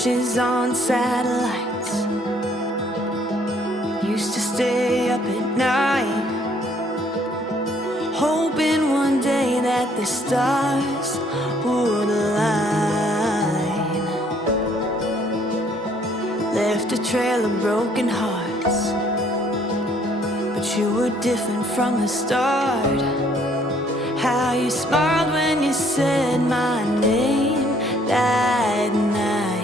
flashes on satellites. Used to stay up at night, hoping one day that the stars would align. Left a trail of broken hearts, but you were different from the start. How you smiled when you said my name that night.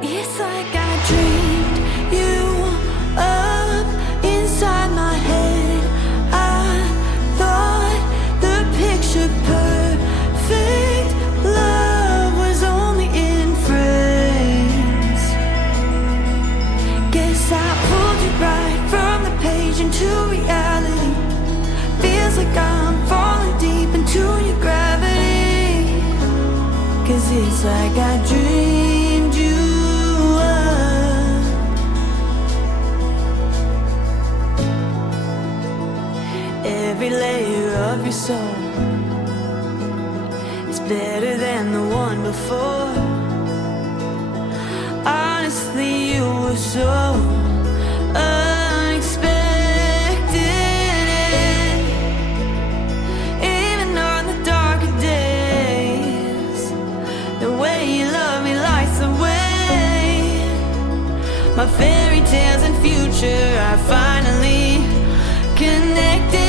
It's like I dreamed you up inside my head. I thought the picture perfect love was only in friends. Guess I pulled you right from the page into reality. Feels like I'm falling deep into your gravity. 'Cause it's like I dreamed you up. Every layer of your soul is better than the one before. Honestly, you were so unexpected. Even on the darker days, the way you love me lights the way. My fairy tales and future are finally connected.